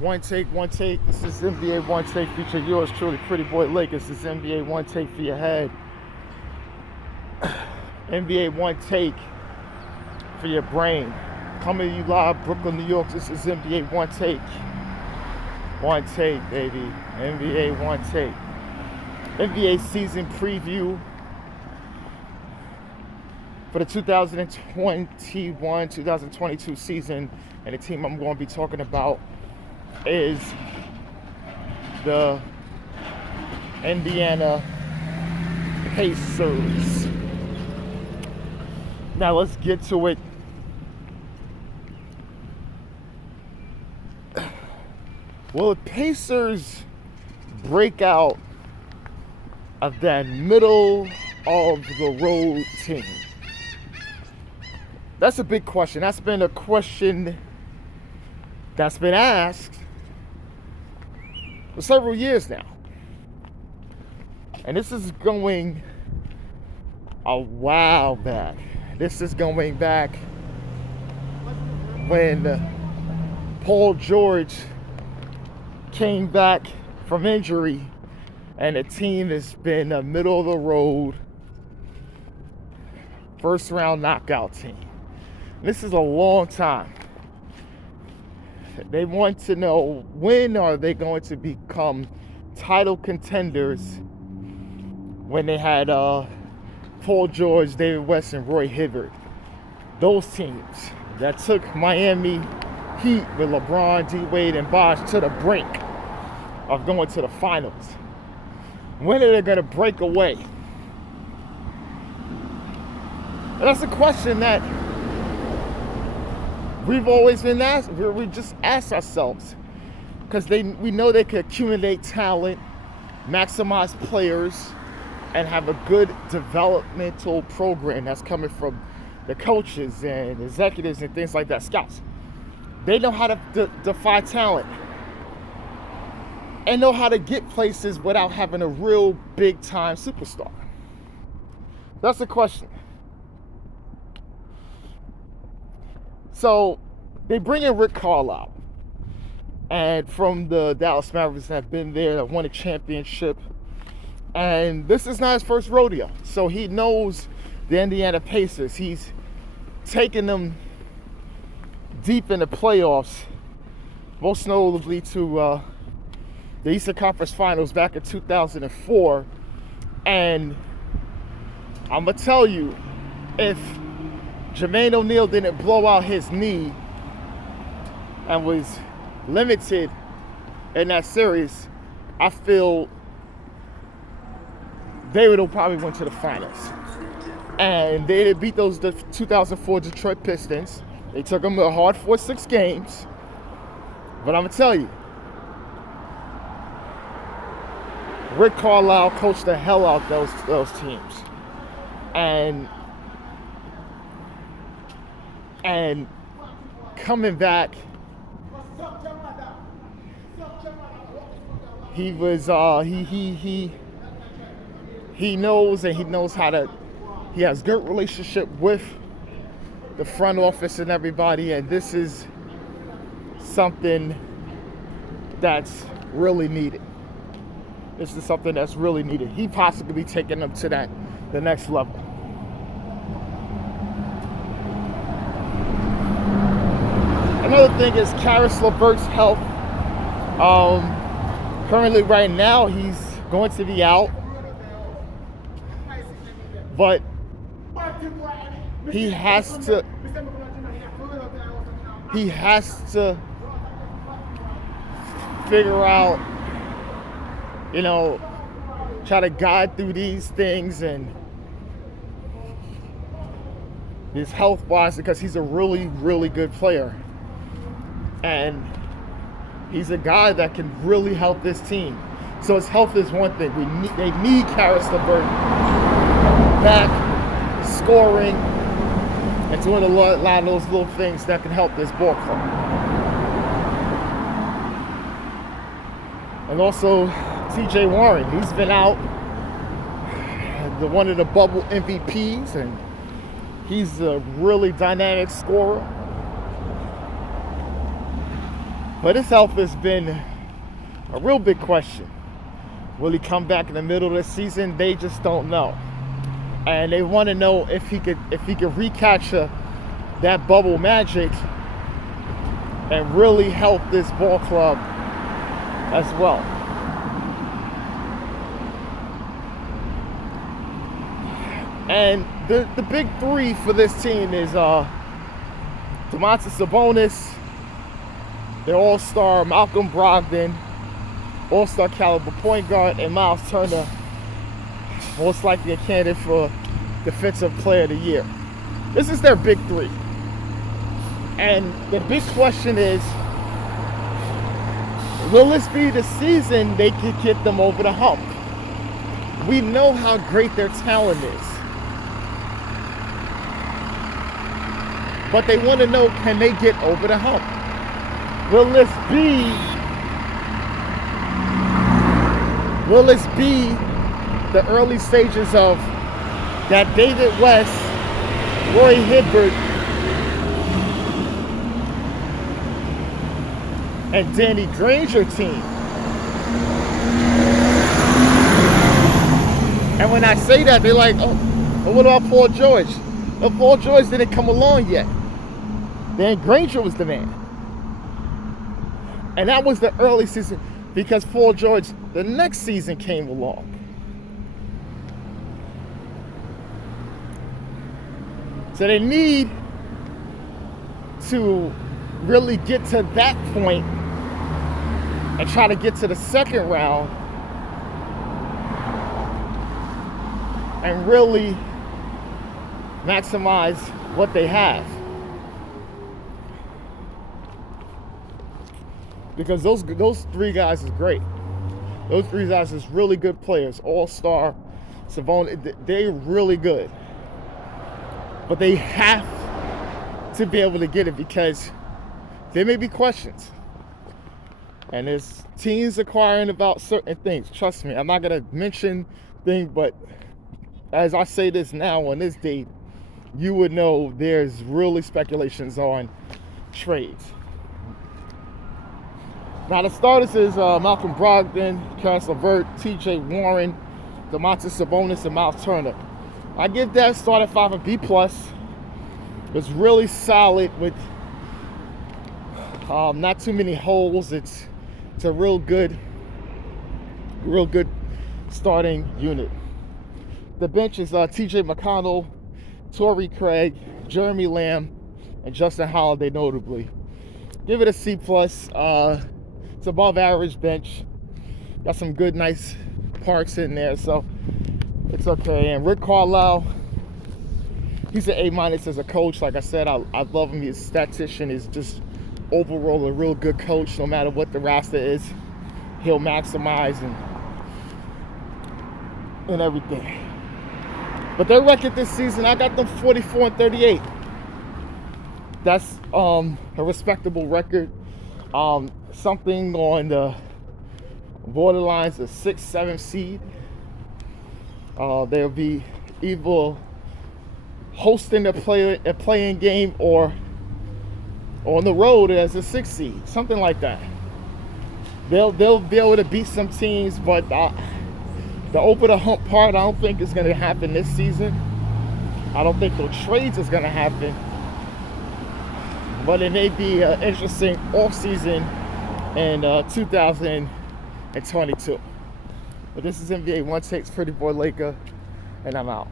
One take. This is NBA One Take featuring yours truly, Pretty Boy Lakers. This is NBA One Take for your head. NBA One Take for your brain. Coming to you live, Brooklyn, New York. This is NBA One Take. One Take, baby. NBA One Take. NBA season preview for the 2021-2022 season. And the team I'm going to be talking about is the Indiana Pacers. Now let's get to it. Will the Pacers break out of that middle of the road team? That's a big question. That's been a question that's been asked for several years now. And this is going a while back. This is going back when Paul George came back from injury and the team has been a middle of the road first round knockout team. This is a long time. They want to know, when are they going to become title contenders, when they had Paul George, David West, and Roy Hibbert. Those teams that took Miami Heat with LeBron, D-Wade, and Bosh to the brink of going to the finals. When are they going to break away? And that's a question that we've always been asked. We just ask ourselves, because we know they can accumulate talent, maximize players, and have a good developmental program that's coming from the coaches and executives and things like that, scouts. They know how to defy talent and know how to get places without having a real big-time superstar. That's the question. So they bring in Rick Carlisle, and from the Dallas Mavericks that have been there, that won a championship. And this is not his first rodeo. So he knows the Indiana Pacers. He's taken them deep in the playoffs, most notably to the Eastern Conference Finals back in 2004. And I'm going to tell you, if Jermaine O'Neal didn't blow out his knee and was limited in that series, I feel they would have probably went to the finals. And they did beat the 2004 Detroit Pistons. They took them a hard 4-6 games. But I'm going to tell you, Rick Carlisle coached the hell out those teams. And coming back, he was he knows how to. He has good relationship with the front office and everybody, and this is something that's really needed. This is something that's really needed. He possibly taking them to the next level. Another thing is Caris LeVert's health. Currently, right now, he's going to be out, but he has to figure out, try to guide through these things and his health-wise, because he's a really, really good player. And he's a guy that can really help this team. So his health is one thing. They need Caris LeVert back, scoring, and doing a lot of those little things that can help this ball club. And also TJ Warren, he's been out, one of the bubble MVPs, and he's a really dynamic scorer. But his health has been a real big question. Will he come back in the middle of the season? They just don't know. And they want to know if he could recapture that bubble magic and really help this ball club as well. And the big three for this team is Domantas Sabonis, the all-star Malcolm Brogdon, all-star caliber point guard, and Miles Turner, most likely a candidate for Defensive Player of the Year. This is their big three. And the big question is, will this be the season they could get them over the hump? We know how great their talent is. But they want to know, can they get over the hump? Will this be the early stages of that David West, Roy Hibbert, and Danny Granger team? And when I say that, they're like, oh, what about Paul George? Well, Paul George didn't come along yet. Then Granger was the man. And that was the early season, because Paul George, the next season, came along. So they need to really get to that point and try to get to the second round and really maximize what they have. Because those three guys is great. Those three guys is really good players. All-star, Sabonis, they're really good. But they have to be able to get it, because there may be questions. And there's teams acquiring about certain things. Trust me, I'm not going to mention things, but as I say this now on this date, you would know there's really speculations on trades. Now, the starters is Malcolm Brogdon, Karis LeVert, TJ Warren, Domantas Sabonis, and Miles Turner. I give that start at 5 a B+. It's really solid with not too many holes. It's a real good starting unit. The bench is TJ McConnell, Torrey Craig, Jeremy Lamb, and Justin Holiday notably. Give it a C+. It's above average bench. Got some good, nice parks in there, so it's okay. And Rick Carlisle, he's an A- as a coach. Like I said, I love him. His statistician is just overall a real good coach. No matter what the roster is, he'll maximize and everything. But their record this season, I got them 44-38. That's a respectable record. Something on the borderlines of 6-7 seed. They'll be either hosting a playing game or on the road as a 6 seed, something like that. They'll be able to beat some teams, but the over the hump part, I don't think is going to happen this season. I don't think no trades is going to happen. But it may be an interesting off-season in 2022. But this is NBA Onetake's Pretty Boy Laker, and I'm out.